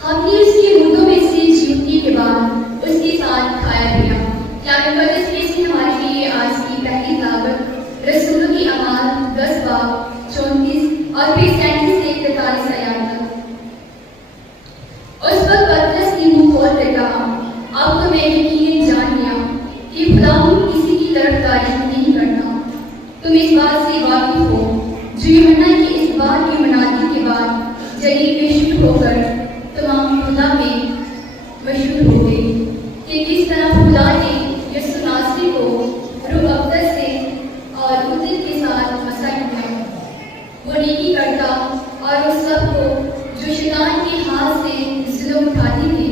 ہم نے اس کے مردوں میں سے جیتنے کے بعد اس کے ساتھ کھایا پیا۔ کلام مقدس میں سے ہمارے لیے آج کی پہلی تلاوت رسولوں کی اعمال 10 باب 34 اور پھر 37 سے 43 آیات تک۔ اس وقت پترس نے منہ کھول کر کہا، اب تو میں یقیناً جان لیا کہ خداوند کسی کی طرفداری نہیں کرتا۔ تم اس بات سے واقف ہو جو یوحنا کی اس بات کی منادی کے بعد جلیل میں شروع ہو کر تمام خدا میں مشہور ہو گئی کہ کس طرح خدا نے یسوع ناصری کو روح اقدس سے اور قدرت کے ساتھ مسح کیا۔ وہ نیکی کرتا اور اس سب کو جو شیطان کے ہاتھ سے ظلم اٹھاتے تھے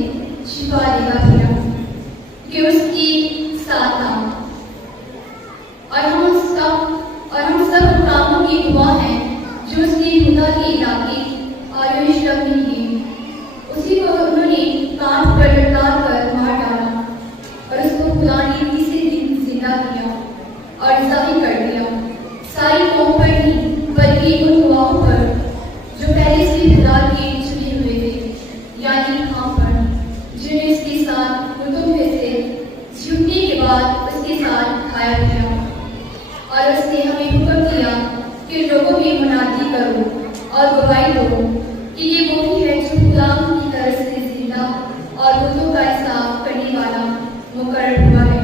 شفا دیتا پھرا کہ اس کی ساتھ تھا۔ اور ہم سب ان کاموں کی گواہ ہیں جو اس نے خدا کے علاقے اور یروشلم میں کیے۔ اسی کو انہوں نے کانٹ پر لٹکا کر مار ڈالا اور اس کو خدا نے تیسرے دن زندہ کیا اور ظاہر کر دیا، ساری قوم پر نہیں بلکہ ان گواہوں پر جو پہلے سے خدا کے چنے ہوئے تھے، یعنی ہم پر جنہوں نے اس کے ساتھ مردوں میں سے جیتنے کے بعد اس کے ساتھ کھایا پیا۔ اور اس نے ہمیں حکم دیا کہ لوگوں میں منادی کرو اور گواہی دو کہ یہ وہی ہے جو خدا کی طرف سے زندہ اور مردوں کا انصاف کرنے والا مقرر ہوا ہے۔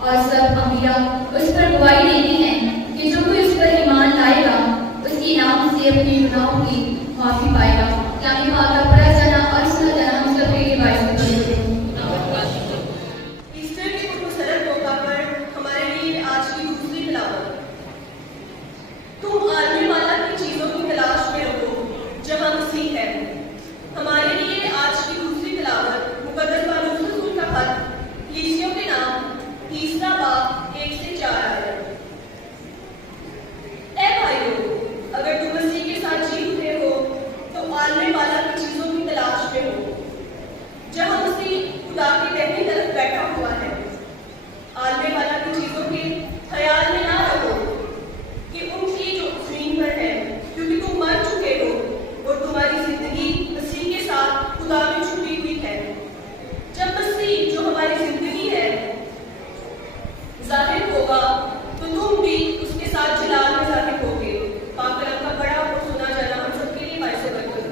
اور سب انبیاء اس پر گواہی دیتے ہیں کہ جو کوئی اس پر ایمان لائے گا اس کے نام سے اپنے گناہوں کی معافی پائے گا۔ کلام پاک کا پڑھا جانا اور سنا جانا ہم سب کے لیے باعث خوشی ہے۔ ایسٹر کے پرمسرت موقع پر ہمارے لیے آج کی دوسری تلاوت، تم آنے والا کی چیزوں کی تلاش میں رہو جہاں مسیح ہے۔ ہمارے لیے آج کی دوسری تلاوت مقدس پالوس رسول کا خط کلیسیوں کے نام 3 باب 1 سے 4 آیت۔ اے بھائیو، اگر تم مسیح کے ساتھ جی اٹھے ہو تو آنے والا کی چیزوں کی تلاش میں ہو جہاں مسیح خدا کی دہنی طرف بیٹھا ہوا ہے۔ آنے والا کی چیزوں کے خیال میں نہ رہو کہ ان کی جو زمین پر ہے، کیونکہ تم مر چکے ہو اور تمہاری زندگی مسیح کے ساتھ خدا میں چھپی ہوئی ہے۔ جب مسیح جو ہماری زندگی ہے ظاہر ہوگا تو تم بھی اس کے ساتھ جلال میں ظاہر ہوگے۔ پاک کلام کا پڑھا اور سنا جانا ہم سب کے لیے باعث برکت ہو۔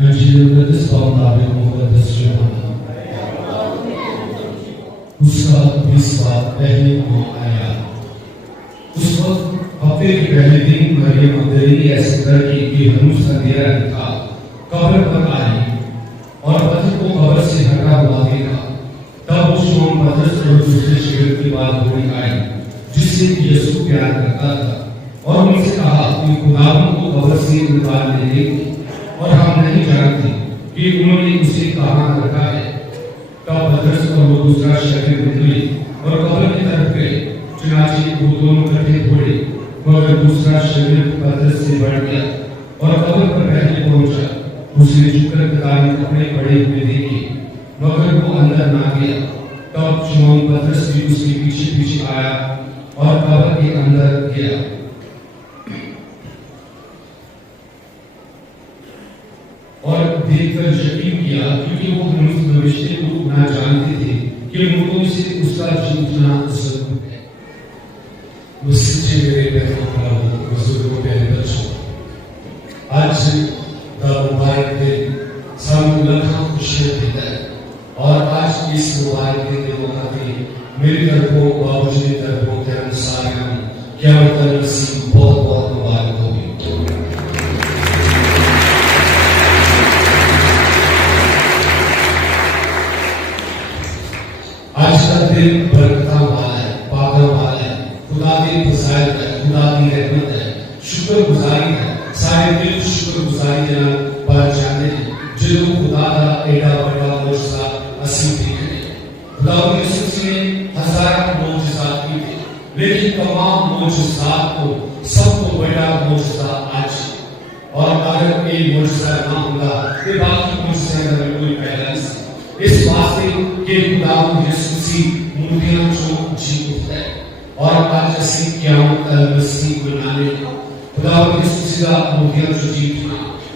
انجیل مقدس کا مطابق مقدس یوحنا اس کا 20واں پہلی آیات۔ اس وقت ہفتے کے پہلے دن مریم مگدلینی ایسے کر کے ہنوز اندھیرا تھا قبر پر آئی اور پتھر کو قبر سے ہٹا ہوا دیکھا۔ تب اس شوم پترس اور دوسرے شاگرد کی بات ہوئی آئی جس سے یسوع پیار کرتا تھا، اور ان سے کہا کہ خداوند کو قبر سے نکالنے دے اور ہم نہیں جانتے کہ انہوں نے اسے کہاں رکھا ہے۔ تب پترس اور وہ دوسرا شاگرد نکلے اور قبر کی طرف گئے، چنانچہ وہ دونوں کٹھے دوڑے، مگر دوسرا شاگرد پترس سے بڑھ گیا اور قبر پر پہلے پہنچا۔ اس نے جھک کر کتابی کپڑے پڑے ہوئے دیکھے مگر وہ اندر نہ گیا۔ تب شمعون پترس بھی اس کے پیچھے پیچھے آیا اور قبر کے اندر گیا۔ اور دیکھ کر یقین کیا، کیونکہ وہ ہنوز رشتے کو نہ جانتے تھے کہ مردوں سے اس کا جی اٹھنا ضرور ہے۔ وہ سچے میرے بہنوں بزرگوں پہلے بچوں، آج کا مبارک دن سب لکھاں خوشیاں دیتا ہے، اور آج اس مبارک دن کے موقع پہ میری طرفوں بابو جی کی طرفوں تمام ساریاں قیامت نصیب بہت بہت مبارک ہوگی۔ آج کا دن برکتاں والا ہے، پاکاں والا ہے، خدا کی فضائل ہے، خدا کی رحمت ہے، شکر گزاری ہے۔ سارے دل شکر گزاری جناب پر جانے ہیں جنہوں خدا کا ایڈا بڑا معجزہ عظیم دیکھنے۔ خدا یسوع نے ہزاروں معجزات کیے تھے، لیکن تمام معجزات کو سب کو بڑا معجزہ آج ہے۔ اور اگر ایک معجزہ نہ ہوگا تو باقی معجزے کا کوئی پہلا نہیں۔ اس واسطے کہ خدا یسوع مردیاں جو جی اٹھتا ہے، اور آج اسی قیامت کا مسیح بنانے خدا یسوع کا مردیاں جو جی اٹھنا،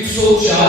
104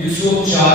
104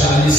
40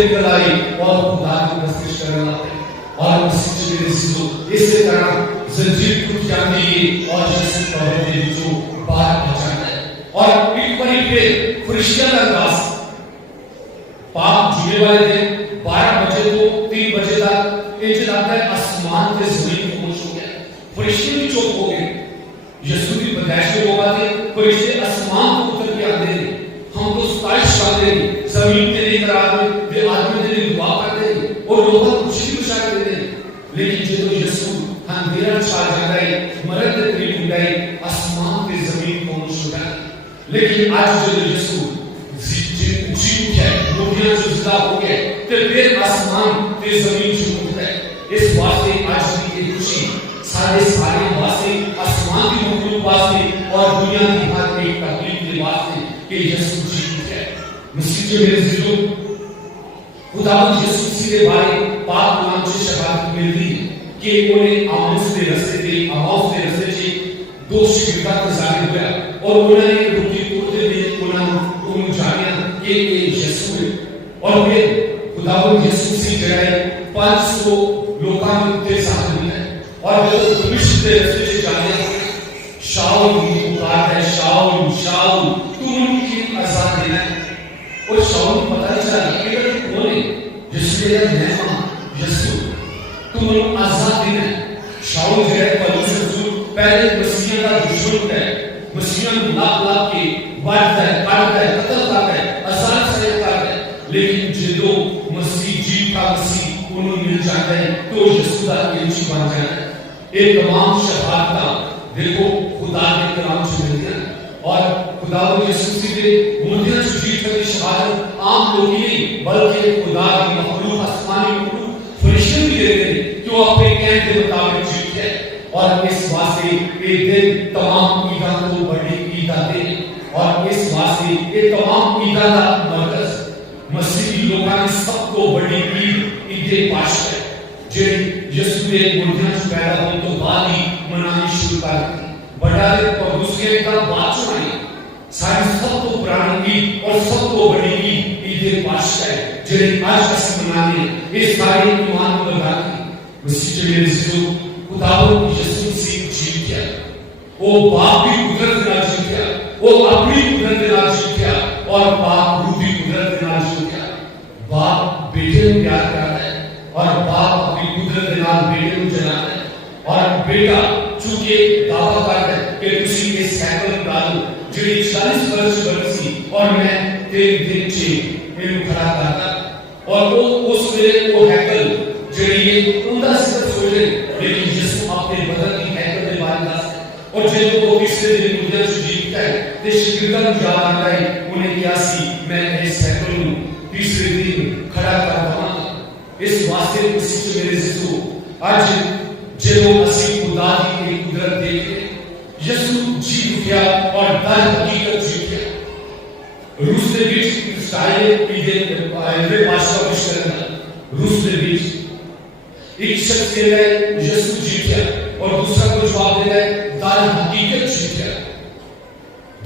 نکل آئی اور خدا کی پرستش کرنے لگے اور مسیح کے رسولوں اسی طرح زنجیر ٹوٹ جاتی ہے اور یسوع قبر کے جو باہر آ جاتا ہے اور ایک باری پھر فرشتوں کا انداز پاک جمعے والے دن 12 بجے تو 3 بجے تک انج لگتا ہے آسمان سے زمین خاموش ہو گیا فرشتے بھی چپ ہو گئے یسوع کی پیدائش کے موقع پہ فرشتے آسمان کو اتر کے آتے ہیں ہم تو ستائش کرتے ہیں زمین کے لیے آدمی کے لیے دعا کرتے ہیں اور لوگوں کو خوشی بشار دیتے ہیں لیکن جو یسوع اندھیرا چھا جاتا ہے مرد کے قریب ہوتا ہے آسمان کی زمین خاموش ہو جاتی ہے لیکن آج جو یسوع جی ہے دنیا جو زندہ ہو گئے تو پھر آسمان تے زمین جو ہوتا ہے اس واسطے آج کی یہ خوشی سارے واسطے آسمان کی مخلوق واسطے اور دنیا کی ہر ایک تکلیف کے واسطے کہ یسوع جی ہے مسیح کے میرے عزیزوں خداوند یسوع مسیح کے بارے پاک کلام سے شہادت ملتی ہے کہ انہیں آموز کے رستے سے دو شگردان ظاہر ہوا اور انہوں نے روٹی توڑتے ہوئے انہوں نے جانیا کہ یہ یسوع ہے اور پھر خداوند یسوع مسیح جڑائے 500 لوگوں کے ساتھ ملا اور جب دمشق کے رستے سے جانیا شاؤل پکار ہے شاؤل تو ان کی آزاد دینا ہے اور شاؤل کو پتہ نہیں چلا کہ کون ہے یسوع نے کہا یسوع تم ان آزاد دینا ہے شاؤل جو ہے پولس رسول پہلے مسیح کا دشمن ہے مسیح کو لاکھ کے مارتا ہے قتل کرتا ہے آزاد سے کرتا ہے لیکن جو مسیح جی کا مسیح انہوں مل جاتا ہے تو یسوع کا انچی بن جاتا ہے یہ تمام شہادت دیکھو خدا کے کلام سے ملتی ہے اور خدا یسوع مسیح کے مردوں سے جیت کر شہادت عام لوگ ہی نہیں بلکہ خدا کی مخلوق آسمانی مخلوق فرشتے بھی دیتے ہیں جو اپنے کہنے کے مطابق جیت ہے اور اس واسطے ایک دن تمام عیداں کو بڑی عید آتے ہیں اور اس واسطے یہ تمام عیداں کا مرکز مسیحی لوگوں نے سب کو بڑی عید پاشا ہے جڑی یسوع کے مردوں سے پیدا ہونے تو بعد ہی منانی شروع کر دی بڑا پولس کے کا بات سنائی ساری سب کو پرانی عید اور سب کو بڑی عید پاشا ہے جڑی آج اس منانے اس ساری ایمان کو بڑھاتی مسیح کے عزیزوں خداوند یسوع مسیح جیت گیا وہ باپ کی قدرت کے نال جیت گیا وہ اپنی قدرت کے نال جیت گیا اور باپ روح کی قدرت کے نال جیت گیا باپ بیٹے کو پیار کرتا ہے اور باپ اپنی قدرت کے نال بیٹے کو جلاتا ہے اور بیٹا چونکہ دعویٰ کرتا ہے کہ تسی یہ سائیکل نکالو جڑی 40 برس بڑی سی اور میں 3 دن چ میں کھڑا کرتا اور وہ اس ویلے وہ ہیکل جڑی یہ عمدہ صفت ہو جائے لیکن یسوع اپنے بدن کی ہیکل کے بارے میں اور جب وہ تیسرے دن مردوں سے جیتا ہے تو شاگرداں کو یاد آتا ہے انہیں کیا سی میں اس ہیکل کو تیسرے دن کھڑا کر دوں اس واسطے مسیح کے میرے عزیزو آج جب اسی خدا کی قدرت دیکھتے یسوع جی اٹھیا اور در حقیقت جیت گیا روس کے بیچ اسرائیل کے بادشاہ کو شرم روس کے بیچ ایک شخص کہتا ہے یسوع جیت گیا اور دوسرا کو جواب دیتا ہے در حقیقت جیت گیا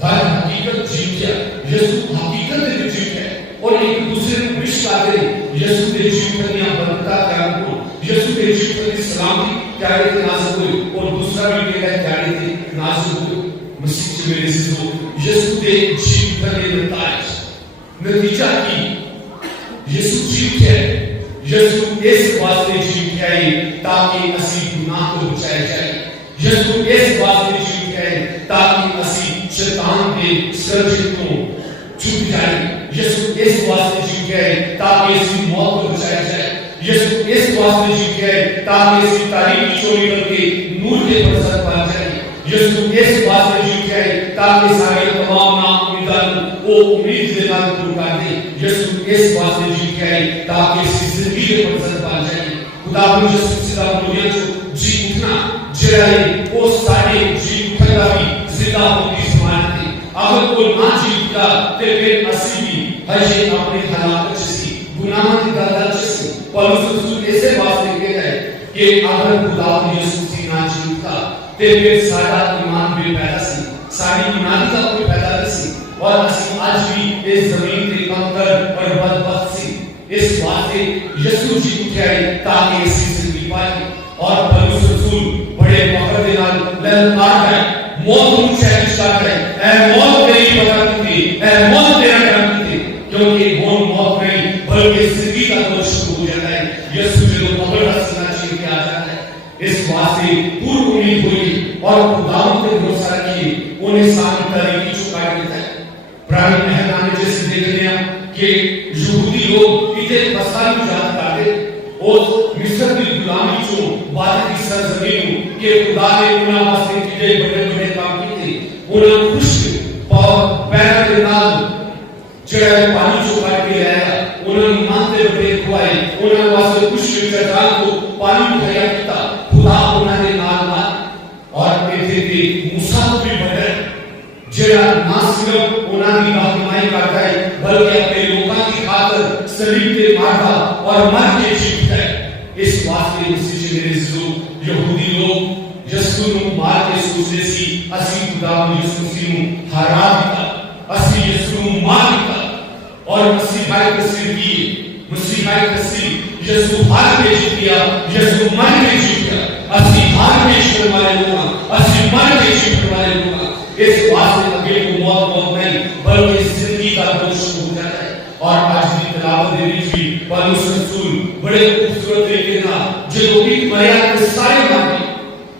در حقیقت جیت گیا یسوع حقیقت میں جیت گیا اور ایک دوسرے کو وش کرتے ہیں یسوع کے جیت کرنے برکتا کیا کو یسوع کے جیت کرنے سلامتی کیا رہتے نازل ہوئے اور دوسرا بھی کہتا ہے کیا رہتے نازل ہوئے مسیح کے میرے عزیزو یسوع کے جیت کرنے نتیجہ کی یسوع جیت ہے یسوع اس واسطے جیت ہے تاکہ اسی گناہ کو بچایا جائے یسوع اس واسطے جیت ہے تاکہ اسی شیطان کے سرجن کو چھپ جائیں یسوع اس واسطے جیت ہے تاکہ اسی موت کو بچایا جائے یسوع اس واسطے جیت ہے تاکہ اسی تاریخ چوری کر کے نور کے پرسر پا جائے یسوع اس واسطے جیت ہے تاکہ سارے تمام نام امیدان وہ امید سے نام پور کر دے یسوع اس واسطے جیت ہے تاکہ اسی زندگی کے پرسر پا جائے خدا کو یسوع سے دنیا کو جی اٹھنا جڑائے وہ سارے جی اٹھنا بھی زندہ ہوتی سمانتی اگر کوئی نہ جیتا تو پھر اسی بھی ہجے اپنے حالات چسی گناہ کی دادا چسی پولس رسول ایسے واسطے کہتا ہے کہ اگر خدا یسوع سے نہ جیتا تو پھر سارا ایمان بے پیدا سی ساری ایمان کا کوئی پیدا نہیں سی اور اسی آج بھی اس زمین کے کمتر اور بدبخت سی اس اٹھائے تاکہ اسی زندگی پائے اور پولس رسول بڑے فخر دے نال للکار ہے موت نوں چیلنج کر رہے اے موت تیری پتہ تھی اے موت تیرا ڈر تھی کیونکہ وہ موت نہیں بلکہ زندگی کا دور شروع ہو جاتا ہے یسوع جو قبر کا سینہ چیر کے آ جاتا ہے اس واسطے پور امید ہوئی اور خداوند پہ بھروسہ رکھی انہیں ساری طریقی چکا دیتا ہے پرانی مہربانی جیسے دیکھتے ہیں کہ یہودی لوگ اتنے مسائل یاد کرتے اور مصر کی غلامی چوں بعد کی سرزمین کہ خدا نے انہاں واسطے کیے بڑے بڑے کام کیتے انہاں خوش پیر کے نال جڑا پانی چوں کر کے لایا انہاں ایمان دے بڑے کھوائے انہاں واسطے خوش چٹان کو پانی مہیا کیتا خدا انہاں دے نال نال اور ایتھے تے موسیٰ بھی بڑے جڑا نہ صرف انہاں دی رہنمائی کرتا ہے بلکہ اپنے لوگوں کی خاطر صلیب تے مارتا اور مر کے جیتا ہے اس واسطے مسیح میرے عزیزو یہودی لوگ یسوع نوں مار کے سوچدے سی اسی خدا یسوع مسیح نوں ہرا دتا اسی یسوع نوں مار دتا اور مسیح بھائی تصویر کی مسیح بھائی تصویر یسوع ہار کے جیتیا یسوع مر کے جیتیا اسی ہار کے جیتنے والے لوگ اسی مر کے جیتنے والے لوگ اس واسطے اگے کو موت نہیں بلکہ زندگی کا دور شروع ہو جاتا ہے اور آج کی تلاوت دے بھی پولس رسول بڑے خوبصورت طریقے سے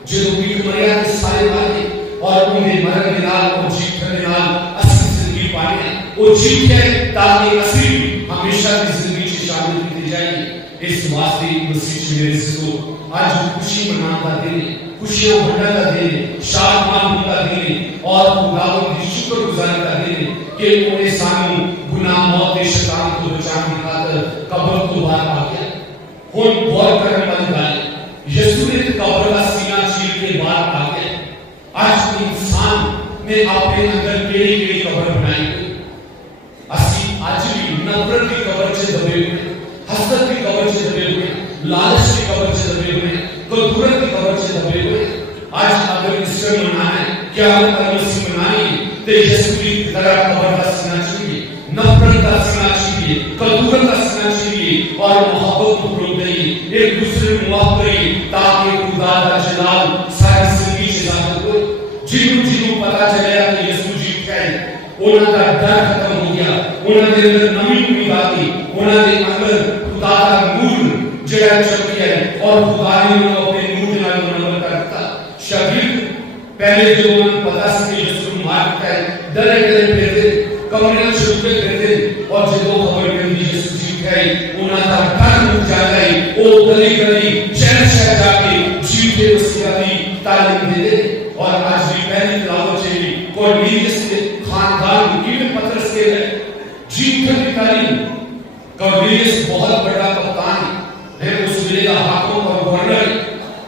جو بھی مریا کے سارے مارے اور انہیں مرن کے نال اور جیت کرنے نال اصلی زندگی پانے وہ جیت ہے تاکہ اصلی ہمیشہ کی زندگی سے شامل کی جائے اس واسطے مسیح میرے عزیزو آج خوشی منانے کا دن ہے خوشیاں بڑھنے کا دن ہے شادمان کا دن ہے اور خداوند کی شکر گزاری کا دن ہے کہ انہیں سانوں گناہ موت شیطان کو بچانے کی خاطر قبر کو باہر آ گیا ہن غور کرنے والی بات یسوع نے قبر کا سینہ چیر کے باہر آ گیا آج انسان نے اپنے اندر کیڑی قبر بنائی ہوئی اسی آج بھی نفرت کی قبر سے دبے ہوئے حسد کی قبر سے دبے ہوئے لالچ کی قبر سے دبے ہوئے کدورت کی قبر سے دبے ہوئے آج اگر ایسٹر منانا ہے کیا مسیح منانی تو یسوع کی طرح قبر کا سینہ چیریے نفرت کا سینہ چیریے کدورت کا سینہ چیریے اور محبت کو پروگ دئیے ایک دوسرے کو معاف کریے تاکہ خدا کا جلال ساری زندگی سے ظاہر ہو جنوں پتا چلے کہ یسوع جیت گئے انہاں کا ڈر ختم ہو گیا انہاں دے اندر نمی امید آ گئی انہاں دے اندر خدا کا نور جڑا چمک گیا اور خدا نے انہوں اپنے نور کے نال منور کر دیا شاگرد پہلے جو انہوں پتا سی کہ یسوع مار ہے ڈرے پھرتے کمرے چھپتے پھرتے اور جب وہ خبر ملی یسوع جیت گئے انہاں کا ڈر اٹھ جاتا ہے وہ گلی گلی شہر شہر جا کے جیت کے مسیح کی تعلیم دیتے اور آج بھی پہلی تلاوت چلی کورنیلیس کے خاندان کی پترس کے جیت کی تعلیم کورنیلیس بہت بڑا کپتان ہے اس ضلع کا حاکم اور گورنر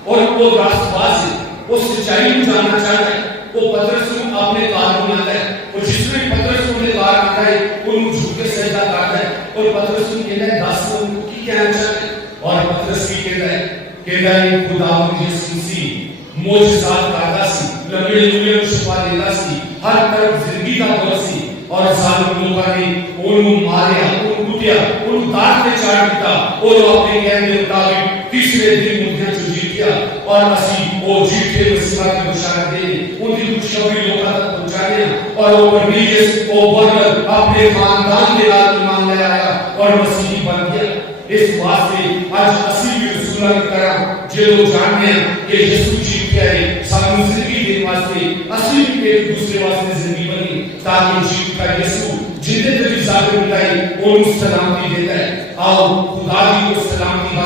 اور وہ راست باز ہے وہ سچائی کو جاننا چاہتا ہے وہ پترس کو اپنے کار بناتا ہے اور جس میں پترس کو اپنے کار آتا ہے ان جھوٹ کے سجدہ کرتا ہے اور پترس کو کہتا ہے دس ان کو کی کہنا چاہتا ہے اور پترس کی کہتا ہے خداوند یسوع مسیح معجزات کرتا سی لنگڑے لوگوں کو شفا دیتا سی ہر طرف زندگی کا دور سی اور ظالم لوگوں نے انہوں ماریا انہوں کٹیا انہوں دار پہ چاڑ دیتا اور اپنے کہنے کے مطابق تیسرے دن مردیاں جو جیت گیا اور اسی وہ جیت کے مسیح کی بشارت دے ان کی خوشخبری لوگوں تک پہنچا دیا اور وہ کورنیلیس وہ بڑھ اپنے خاندان کے نال ایمان لے آیا اور مسیحی بن گیا اس واسطے آج اسی بھی رسولہ کی طرح جو لوگ جانتے ہیں کہ یسوع جیت گیا ہے سانوں زندگی دینے واسطے اسی بھی ایک دوسرے واسطے زندگی بنی تاکہ جیت کا یسوع جتنے بھی ظاہر ہوتا ہے وہ سلامتی دیتا ہے آؤ خدا کی کو سلامتی